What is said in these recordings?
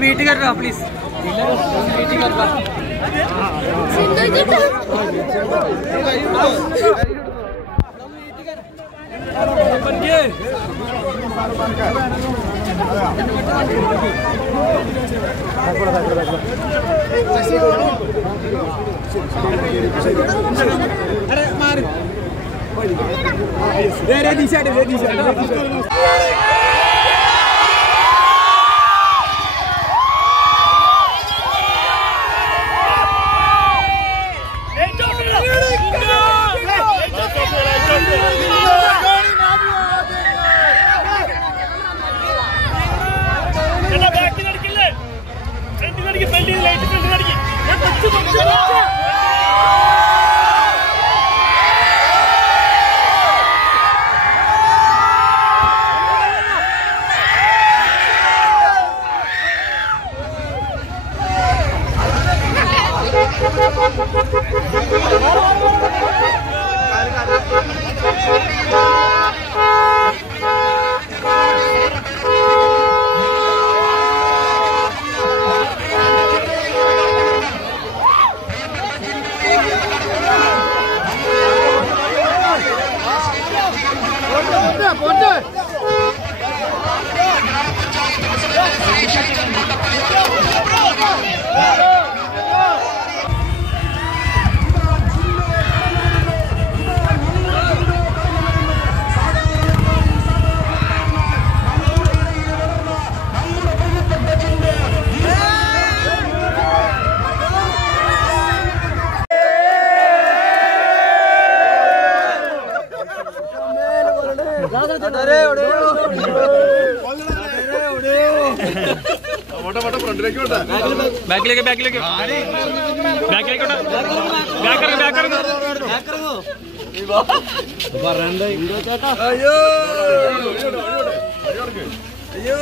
വീട്ടിൽ കയറാ പ്ലീസ് വീട്ടിൽ കയറാ ബാക്കിലേക്ക് ബാക്കിലേക്ക് ബാക്കിലേക്ക് അയ്യോ അയ്യോ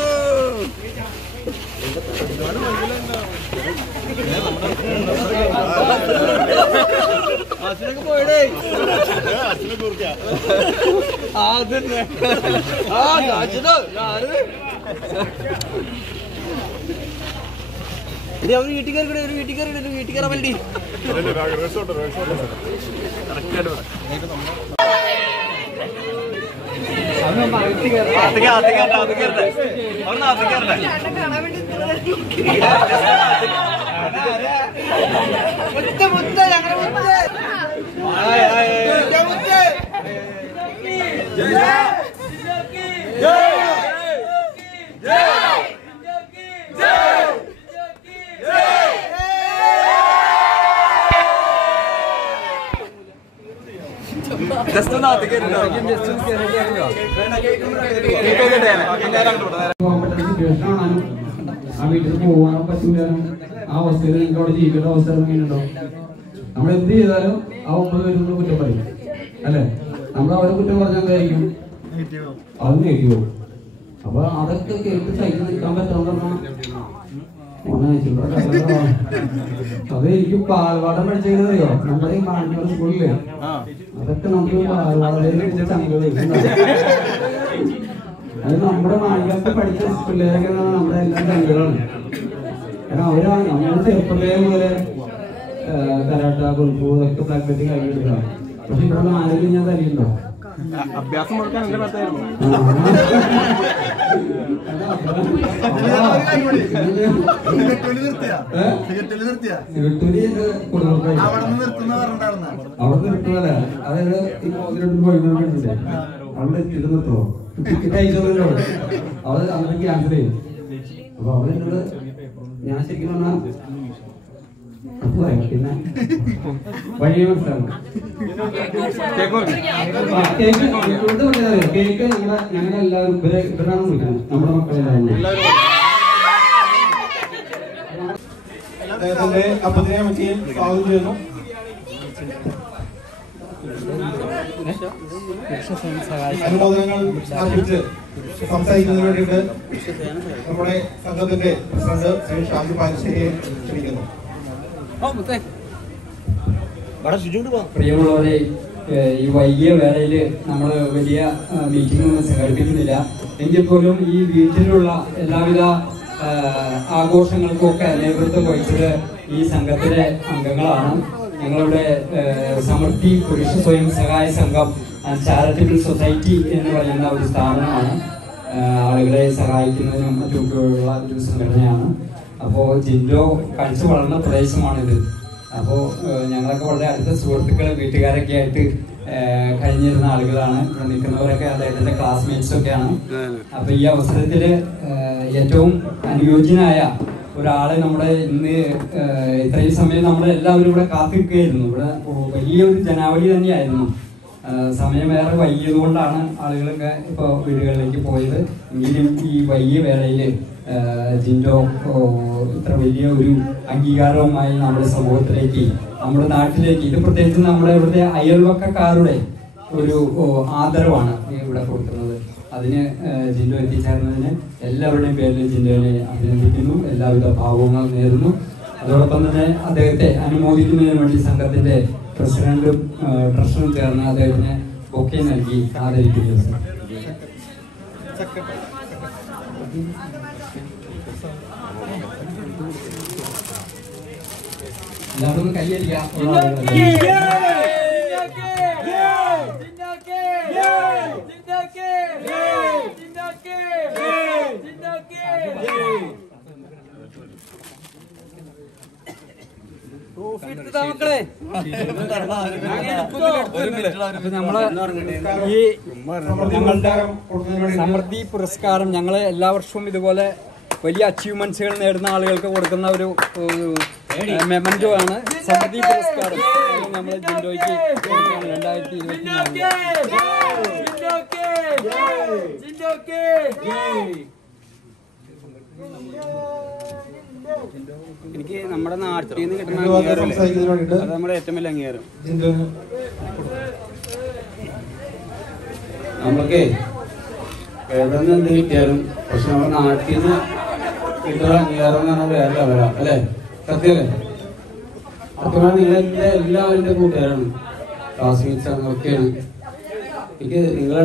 അച്ഛനൊക്കെ പോയിടേ അതന്നെ അച്ഛനോ ഒരു വീട്ടിൽ കയറി ഒരു വീട്ടിൽ കയറി ഒരു വീട്ടിൽ കയറാൻ വേണ്ടി ആ വീട്ടിൽ പോകാനോ പറ്റൂലാനും ആ അവസ്ഥയിൽ നിങ്ങൾക്ക് അവിടെ ജീവിക്കേണ്ട അവസ്ഥ എങ്ങനെയുണ്ടോ? നമ്മൾ എന്ത് ചെയ്താലും ആ 9 പേരും കുറ്റം പറയും അല്ലെ? നമ്മൾ അവരെ കുറ്റം പറഞ്ഞാൽ എന്തായിരിക്കും? അത് നെഗറ്റീവ് പോകും. അപ്പൊ അതൊക്കെ കേട്ട് സൈക്കിൾ നിൽക്കാൻ പറ്റാൻ അത് എനിക്ക് പാൽവാടം പഠിച്ചറിയോ? നമ്മുടെ ഈ മാനന്തവാടി സ്കൂളിലെ അതൊക്കെ നമുക്ക് പാൽവാടയിലെ അത് നമ്മുടെ മാനന്തവാടി പഠിച്ച പിള്ളേരൊക്കെ നമ്മുടെ എല്ലാം തങ്കളാണ്. കാരണം അവരാ നമ്മുടെ ചെറുപ്പിള്ളേ പോലെ കരാട്ട കുൽഫു ഇതൊക്കെ പ്രാക്ടീസ് കഴിഞ്ഞിട്ടാണ്. പക്ഷെ ഇവിടെ ആരെങ്കിലും ഞാൻ തരിയുണ്ടോ? അഭ്യാസം കൊടുക്കാൻ എന്റെ പറ്റായിരുന്നു. അവിടെ നിർത്തുന്നല്ലേ? അതായത് ഇപ്പൊ 1-2 പോയിട്ടുണ്ട് അവിടെ എത്തിയിട്ട് നിർത്തുമോ? ടിക്കറ്റ് അയച്ചോളൂ. അവര് അങ്ങനെ ക്യാൻസൽ ചെയ്യും. അപ്പൊ അവരെന്നോട് ഞാൻ ശരിക്കും പറഞ്ഞാൽ പിന്നെ വഴി മനസ്സിലാവും. കേക്ക് ഞങ്ങളുടെ എല്ലാവരും ഇവരാണ് വിളിക്കുന്നത്. നമ്മുടെ മക്കളെല്ലാവരും അദ്ദേഹത്തിന്റെ അപ്പത്തിനെ പറ്റി സ്വാഗതം ചെയ്യുന്നു. അനുമോദനങ്ങൾ അർപ്പിച്ച് സംസാരിക്കുന്നതിന് വേണ്ടിയിട്ട് നമ്മുടെ സംഘത്തിന്റെ പ്രസിഡന്റ് ശ്രീ ഷാജി പാലശ്ശേരിയെ ക്ഷണിക്കുന്നു. പ്രിയമുള്ളവരെ, ഈ വൈകിയ വേളയിൽ നമ്മൾ വലിയ മീറ്റിംഗ് ഒന്നും സംഘടിപ്പിക്കുന്നില്ല. എങ്കിൽ പോലും ഈ വീട്ടിലുള്ള എല്ലാവിധ ആഘോഷങ്ങൾക്കൊക്കെ നേതൃത്വം വഹിച്ചത് ഈ സംഘത്തിലെ അംഗങ്ങളാണ്. ഞങ്ങളുടെ സമൃദ്ധി പുരുഷ സ്വയം സഹായ സംഘം ചാരിറ്റബിൾ സൊസൈറ്റി എന്ന് പറയുന്ന ഒരു സ്ഥാപനമാണ്. ആളുകളെ സഹായിക്കുന്നതിനും മറ്റുമൊക്കെയുള്ള ഒരു സംഘടനയാണ്. അപ്പോൾ ജിൻഡോ കഴിച്ചു വളർന്ന പ്രദേശമാണിത്. അപ്പോൾ ഞങ്ങളൊക്കെ വളരെ അടുത്ത സുഹൃത്തുക്കൾ, വീട്ടുകാരൊക്കെ ആയിട്ട് കഴിഞ്ഞിരുന്ന ആളുകളാണ്. ഇവിടെ നിൽക്കുന്നവരൊക്കെ അദ്ദേഹത്തിന്റെ ക്ലാസ്മേറ്റ്സൊക്കെയാണ്. അപ്പൊ ഈ അവസരത്തിൽ ഏറ്റവും അനുയോജ്യനായ ഒരാളെ നമ്മുടെ ഇന്ന് ഇത്രയും സമയം നമ്മളെല്ലാവരും ഇവിടെ കാത്തിരിക്കുകയായിരുന്നു. ഇവിടെ വലിയൊരു ജനാവലി തന്നെയായിരുന്നു. സമയമേറെ വൈകിയത് കൊണ്ടാണ് ആളുകളൊക്കെ ഇപ്പോൾ വീടുകളിലേക്ക് പോയത്. എങ്കിലും ഈ വൈകിയ വേളയിൽ ജിൻഡോ ഇത്ര വലിയ ഒരു അംഗീകാരവുമായി നമ്മുടെ സമൂഹത്തിലേക്ക്, നമ്മുടെ നാട്ടിലേക്ക്, ഇത് പ്രത്യേകിച്ച് നമ്മുടെ ഇവിടുത്തെ അയൽവക്കക്കാരുടെ ഒരു ആദരവാണ് ഇവിടെ കൊടുക്കുന്നത്. അതിന് ജിൻഡോ എത്തിച്ചേർന്നതിന് എല്ലാവരുടെയും പേരിൽ ജിൻഡോനെ അഭിനന്ദിക്കുന്നു, എല്ലാവിധ ഭാവങ്ങളും നേരുന്നു. അതോടൊപ്പം തന്നെ അദ്ദേഹത്തെ അനുമോദിക്കുന്നതിന് വേണ്ടി സംഘത്തിന്റെ പ്രസിഡന്റും ട്രഷറും ചേർന്ന് അദ്ദേഹത്തിന് ബൊക്കെ നൽകി ആദരിക്കുന്നു. എല്ലാവരും കൈയടിക്കാം. ഈ ഞങ്ങളുടെ സമൃദ്ധി പുരസ്കാരം ഞങ്ങൾ എല്ലാ വർഷവും ഇതുപോലെ വലിയ അച്ചീവ്മെന്റ്സുകൾ നേടുന്ന ആളുകൾക്ക് കൊടുക്കുന്ന ഒരു മെമന്റോ ആണ് സമൃദ്ധി പുരസ്കാരം. നമ്മൾ ജിൻഡോയ്ക്ക് 2024. എനിക്ക് നമ്മുടെ നാട്ടിൽ നിന്ന് കിട്ടുന്ന അംഗീകാരം നമ്മുടെ ഏറ്റവും വലിയ അംഗീകാരം. നമുക്ക് എവിടെ നിന്ന് എന്ത് കിട്ടിയാലും പക്ഷെ നമ്മുടെ നാട്ടിൽ നിന്ന് കിട്ടുന്ന അംഗീകാരം എന്ന് പറഞ്ഞാൽ വേറെ ലെവലാണ് അല്ലേ? സത്യമല്ലേ? സത്യമാണ്. നിങ്ങളെന്റെ എല്ലാവരുടെ കൂട്ടുകാരാണ്, ക്ലാസ്മേറ്റ്സ് ആണ്, ഒക്കെയാണ്. എനിക്ക് നിങ്ങളുടെ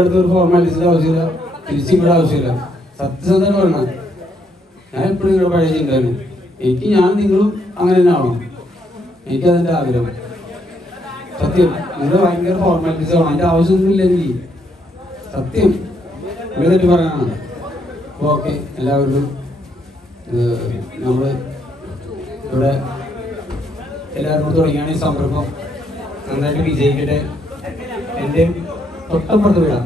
അടുത്ത് ഒരു ഫോർമാലിറ്റീസിന്റെ ആവശ്യമില്ല, തിരിച്ചിവിടെ ആവശ്യമില്ല. സത്യസന്ധത പറഞ്ഞാൽ ഞാൻ എപ്പോഴും നിങ്ങളുടെ പഴയ ചിന്തയാണ്. ഞാൻ നിങ്ങളും അങ്ങനെ തന്നെ ആവണം. എനിക്കതിൻ്റെ ആഗ്രഹം. സത്യം. നിങ്ങൾ ഭയങ്കര ഫോർമാലിറ്റീസ് ആവണം, അതിൻ്റെ ആവശ്യമൊന്നുമില്ല എനിക്ക്. സത്യം ഇവിടെ തെറ്റി പറയാനാണ്. അപ്പോൾ ഓക്കെ, എല്ലാവരും നമ്മൾ ഇവിടെ എല്ലാവരും തുടങ്ങിയാണ് ഈ സംരംഭം. നന്നായിട്ട് വിജയിക്കട്ടെ. എൻ്റെ തൊട്ടപ്പുറത്ത് വീടാ,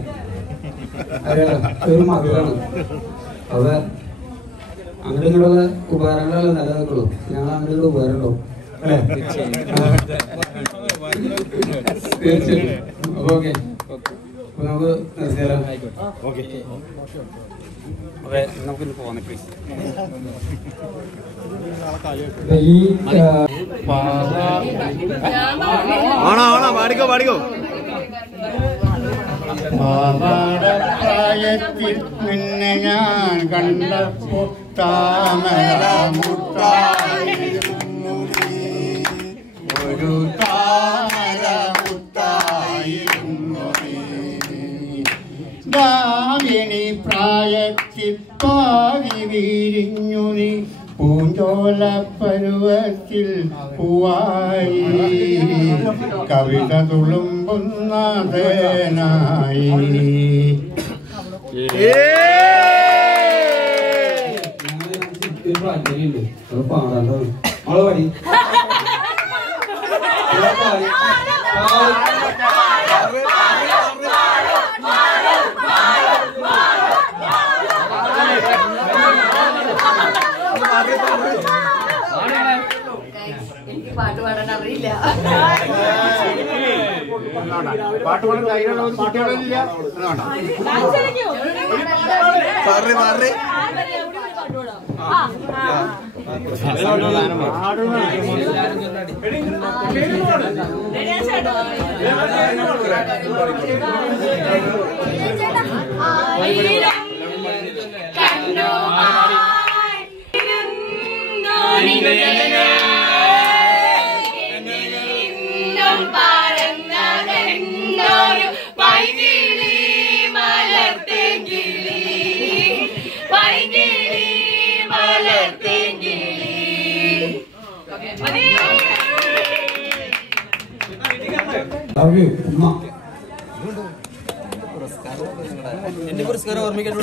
ഒരു മകളാണ്. അത് അങ്ങോട്ടും ഇങ്ങോട്ടുള്ള ഉപകാരങ്ങളല്ല നിലനിൽക്കുള്ളൂ. ഞങ്ങൾ അങ്ങോട്ടുള്ള ഉപകാരമുണ്ടോ അല്ലേ? തീർച്ചയായിട്ടും. അപ്പൊ ഓക്കെ, അപ്പൊ നമുക്ക് നിർത്തിയാലോ? നമുക്കിന്ന് പോകാം പ്ലീസ്. പാടിക്കോ പ്രായത്തിൽ നിന്നെ ഞാൻ കണ്ടപ്പോ താമര മുട്ടായിരുന്നു, ഒരു താമര മുട്ടായിരുന്നു. ദാമിനി പ്രായത്തിൽ പാതി വിരിഞ്ഞു നീ, പൂഞ്ചോല പരുവത്തിൽ പൂവായി, കവിത തുളുമ്പുന്ന തേനായി. പാടാണ്ടോ അവള് പാടി എനിക്ക് പാട്ട് പാടാൻ അറിയില്ല. എന്റെ പുരസ്കാരം ഓർമ്മിക്കാൻ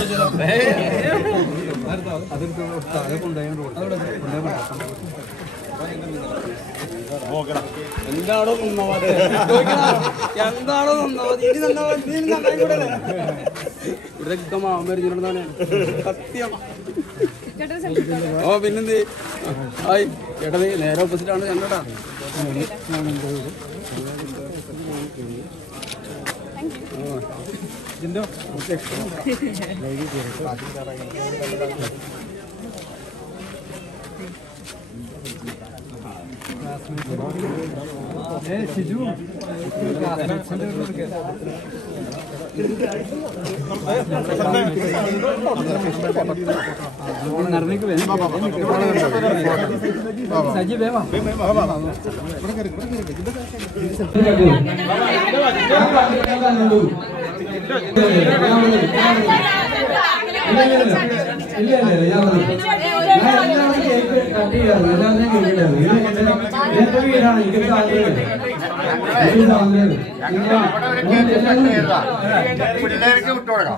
എന്താണോ എന്താണോ ഇവിടെ മാമരിഞ്ഞിട്ടുണ്ടാണ് സത്യം. ഓ പിന്നെന്ത് ആയി ചേട്ടത് നേരെ ഓപ്പോസിറ്റാണ് ഞങ്ങടാ. പിള്ളേർക്ക് വിട്ടുകൊടുക്കാം.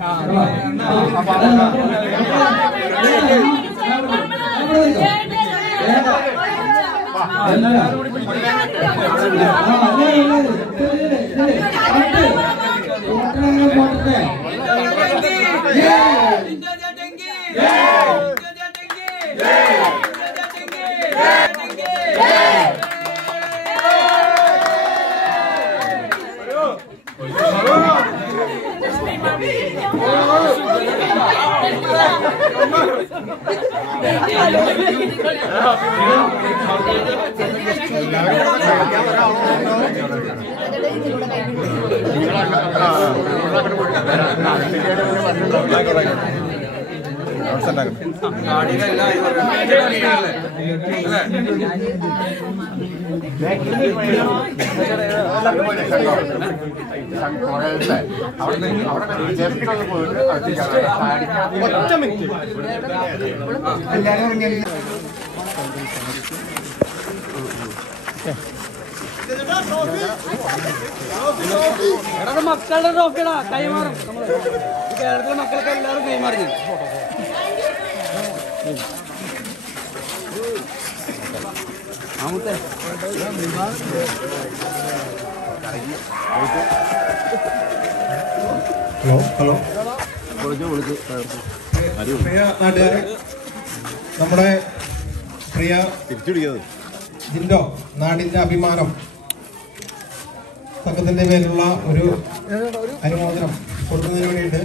മക്കളുടെ ട്രോഫിയാ കൈമാറും. കേരളത്തിലെ മക്കൾക്ക് എല്ലാവരും കൈമാറി. ഹലോ പ്രിയ നാട്ടുകാരെ, നമ്മുടെ പ്രിയ ജിൻഡോ നാടിന്റെ അഭിമാനം സംഘത്തിന്റെ പേരിലുള്ള ഒരു അനുമോദനം കൊടുക്കുന്നതിന് വേണ്ടിയിട്ട്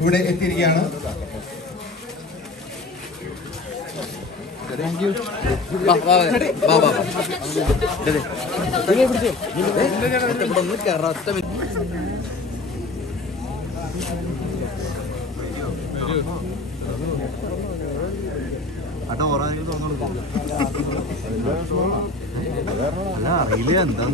ഇവിടെ എത്തിയിരിക്കുകയാണ്. അറിയില്ല എന്താ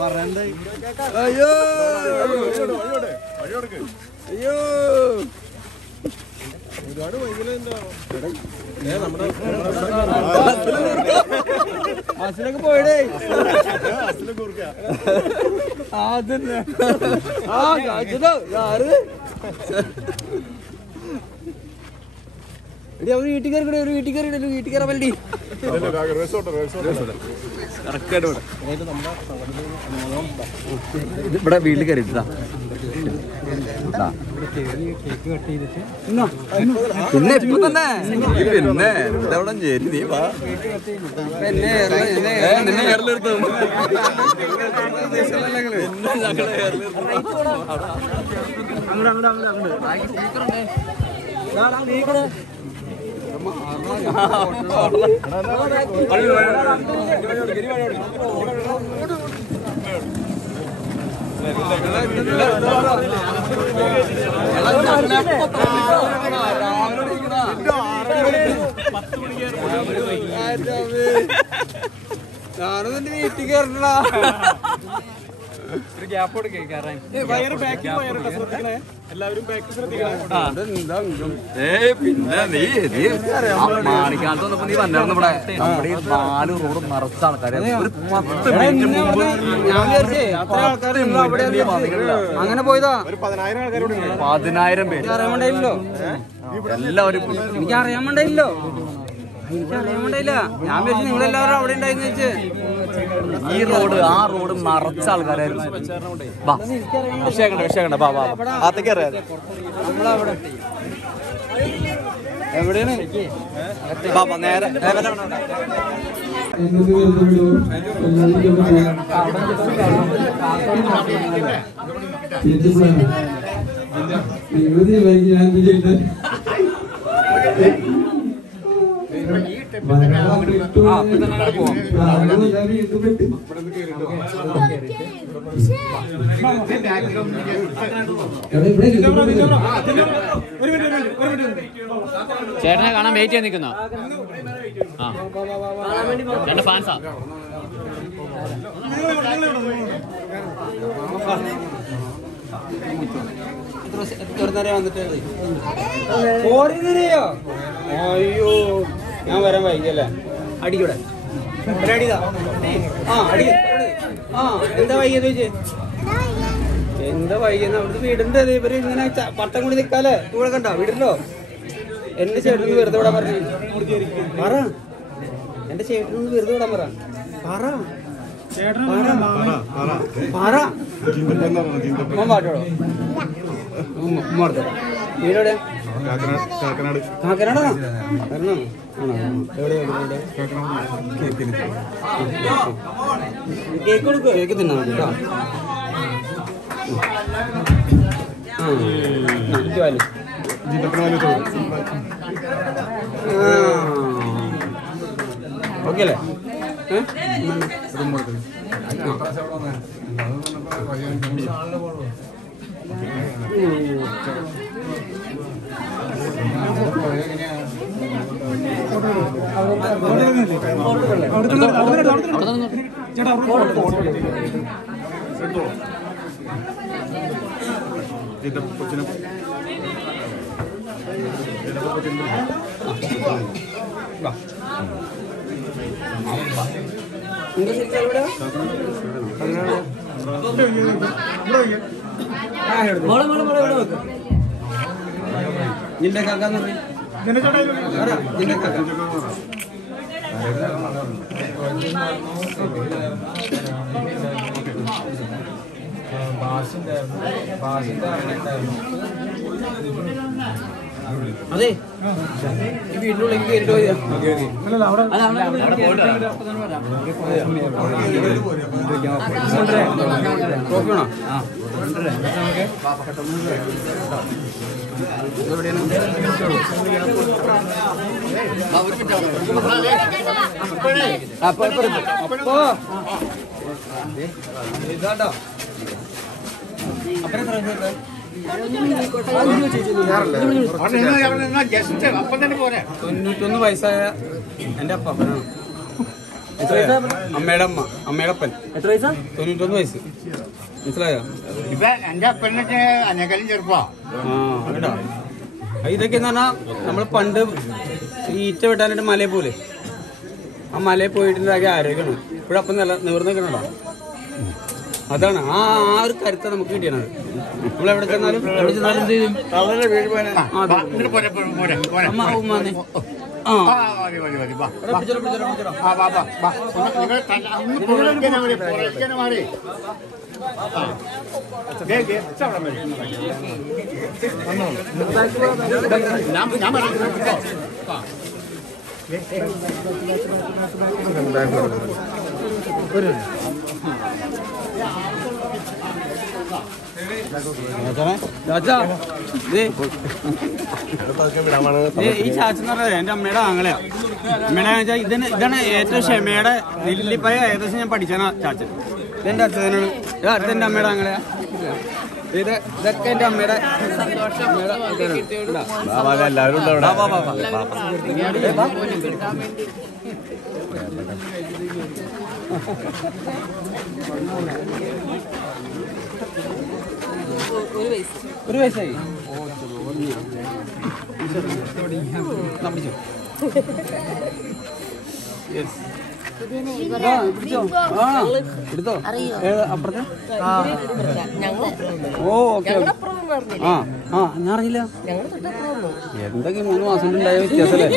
പറയണ്ടായി. അയ്യോ അയ്യോ ഒരുപാട് ബസ്സിലൊക്കെ പോയിടേ. അതന്നെ ആ ആര് ഒരു വീട്ടിൽ കയറി ഒരു വീട്ടിൽ കയറി ഒരു വീട്ടിൽ കയറാൻ വേണ്ടി ഇവിടെ വീട്ടിൽ കയറിയിട്ടാ പിന്നെ ഇപ്പൊ തന്നെ പിന്നെ ഇതവിടെ ചേരി നീ വാ നിന്നെ ഏറിലെടുത്തു ഞാനും എന്റെ വീട്ടിൽ കയറണ ഗ്യാപ്പ് കൊടുക്കാൻ പിന്നെ നീ മാണിക്കാലത്ത് വന്നപ്പോ നീ വന്നിരുന്നു ഇവിടെ നമ്മുടെ ഈ 4 റോഡ് നിറച്ച ആൾക്കാരെ ഒരു 10 മിനിറ്റ് മുമ്പ് ഞാൻ വിചാരിച്ചേ അത്ര ആൾക്കാർ അങ്ങനെ പോയതാ 10,000 പേര് അറിയാൻ വേണ്ടിയില്ലോ എല്ലാവരും എനിക്ക് അറിയാൻ വേണ്ടിയില്ലോ ഞാൻ വിചാരിച്ചു നിങ്ങളെല്ലാവരും അവിടെ ഉണ്ടായിരുന്നു വെച്ച് ഈ റോഡ് ആ റോഡ് നിറച്ച ആൾക്കാരായിരുന്നു വിഷയക്കണ്ട അകത്തേക്ക് അറിയാതെ നമ്മളവിടെ എവിടെയാണ് നേരെ ചേട്ടനെ കാണാൻ വെയിറ്റ് ചെയ്യാൻ നിൽക്കുന്നോ? രണ്ട് ഫാൻസാ. അയ്യോ ഞാൻ വരാൻ വൈകിയല്ലേ അടിക്കൂടെ അടിതാ എന്താ വൈകിയെന്ന് ചോദിച്ചേ എന്താ വൈകിയെന്ന് അവിടുത്തെ വീടിന്റെ ഇവര് ഇങ്ങനെ പട്ടം കൂടി നിൽക്കാല്ലേ ഇവിടെ കണ്ടോ വീടില്ലോ എന്റെ ചേട്ടനൊന്ന് വെറുതെ വിടാൻ പറഞ്ഞു പറ എന്റെ ചേട്ടനൊന്ന് വെറുതെ വിടാൻ പറ പാട്ടോടോ വീടെവിടെ കാക്കനാടാണോ ആണോ കേക്ക് കൊടുക്കുക കേക്ക് തിന്നാ മതി കേട്ടോ ഓക്കെ അല്ലേ നിന്റെ കാക്ക അതെ ഈ വീട്ടിനുള്ളിൽ കേറിട്ട് പോയാ ഇതാട്ടോ അപ്പഴ 91 വയസ്സായ എന്റെ അപ്പനാണ്. അമ്മയുടെ അമ്മ അമ്മയുടെ അപ്പൻ. എത്ര വയസ്സാ? 91 വയസ്സ്. മനസ്സിലായോ? എന്റെ അപ്പനൊക്കെ അനേക്കാളും ചെറുപ്പാ. ഇതൊക്കെ എന്ന് പറഞ്ഞാൽ നമ്മൾ പണ്ട് ഈറ്റ വെട്ടാനായിട്ട് മലയിൽ പോലെ ആ മലയിൽ പോയിട്ടുണ്ടാക്കിയ ആരോഗ്യമാണ് ഇപ്പോഴപ്പം നിവർന്ന് നിൽക്കണോ. അതാണ് ആ ഒരു കരുത്ത നമുക്ക് കിട്ടിയത്. നമ്മൾ എവിടെ ചെന്നാലും എന്ത് ചെയ്യും? അമ്മ ഉമ്മാനെ ഈ ചാച്ചെന്ന് പറഞ്ഞത് എന്റെ അമ്മയുടെ ആങ്ങളെയാ. അമ്മയുടെ വെച്ചാൽ ഇതാണ് ഏറ്റവും ക്ഷമയുടെ നെല്ലിപ്പായ ഏകദേശം ഞാൻ പഠിച്ചാണ് ചാച്ചൻ. ഇതെന്റെ അച്ഛനാണ്. അടുത്തെന്റെ അമ്മയുടെ ആങ്ങളെയാ. ഇതൊക്കെ എന്റെ അമ്മയുടെ എല്ലാവരും ഒരു വയസ്സായി. എടുത്തോ അപ്പുറത്തെ. ഓ ഓക്കെ. ഞാൻ അറിഞ്ഞില്ല. എന്തൊക്കെ 3 മാസം ഉണ്ടായ വ്യത്യാസമല്ലേ?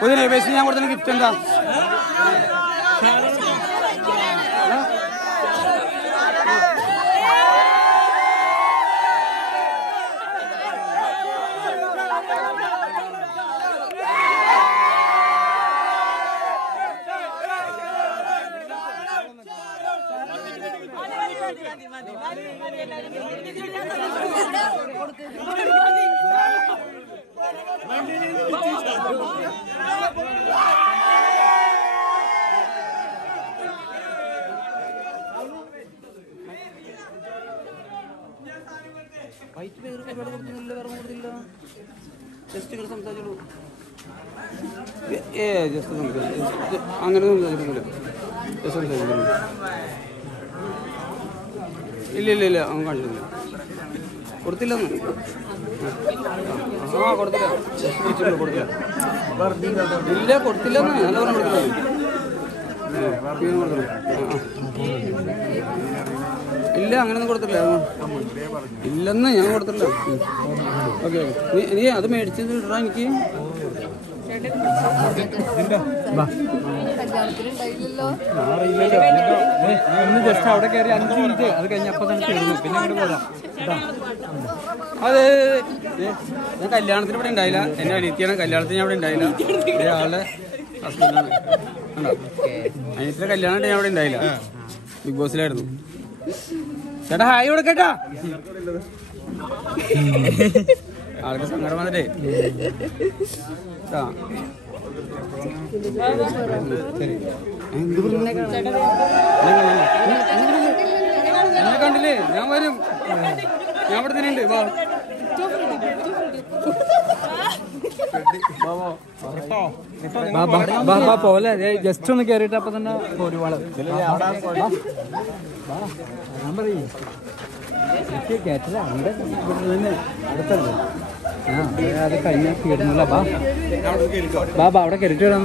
പുതിയ നെയ്ബേഴ്സിന് ഞാൻ കൊടുത്ത ഗിഫ്റ്റ് എന്താ? അങ്ങനെ ഇല്ല അവൻ കാണിച്ചില്ല. കൊടുത്തില്ലെന്ന്. കൊടുത്തില്ല. ഇല്ല കൊടുത്തില്ലെന്ന്. നല്ല പറഞ്ഞു കൊടുത്തില്ല. ഇല്ല അങ്ങനെയൊന്നും കൊടുത്തില്ല. ഇല്ലെന്ന് ഞാൻ കൊടുത്തില്ല. ഓക്കെ നീ അത് മേടിച്ചത് ഇടാ എനിക്ക്. ജസ്റ്റ് അവിടെ കയറി 5 മിനിറ്റ് അത് കഴിഞ്ഞപ്പോ തന്നെ തീർന്നു. പിന്നെ അങ്ങോട്ട് പോരാം. അതെ ഞാൻ കല്യാണത്തിന് ഇവിടെ ഉണ്ടായില്ല. എന്റെ അനിയത്തിയാണ്. കല്യാണത്തിന് ഞാൻ ഇവിടെ ഉണ്ടായില്ല. ആളുടെ ഹസ്ബൻഡാണ്. അനിയത്തിന്റെ കല്യാണം ഞാൻ ഇവിടെ ഉണ്ടായില്ല. ബിഗ് ബോസിലായിരുന്നു. ചേട്ടാ ഹായ് കൊടുക്കട്ടാ. ആൾക്ക് സങ്കടം വന്നിട്ടേ. എന്നെ കണ്ടില്ലേ? ഞാൻ വരും. ഞാൻ ഇവിടെ തന്നെ ഉണ്ട്. പോലെ ജസ്റ്റ് ഒന്ന് കേറിയിട്ട് അപ്പൊ തന്നെ ഒരുപാട് ഞാൻ പറയും കേട്ടില്ല. അവിടെ തന്നെ അടുത്തല്ലേ? അത് കഴിഞ്ഞ കേടുന്നില്ല. ബാബാ അവിടെ കയറിട്ട് വരാം.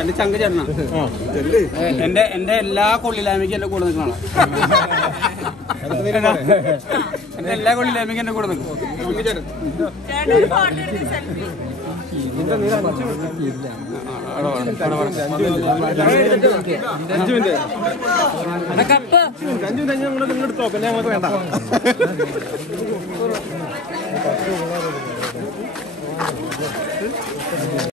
എന്റെ ചങ്ക ചേട്ടനാ. എന്റെ എല്ലാ കൊള്ളിലായ്മയ്ക്കും എന്റെ കൂടെ നിൽക്കണം. എന്റെ എല്ലാ കൊള്ളിലായ്മയ്ക്കും എന്റെ കൂടെ നിൽക്കും. എടുത്തോ. പിന്നെ ഞങ്ങൾക്ക് വേണ്ട.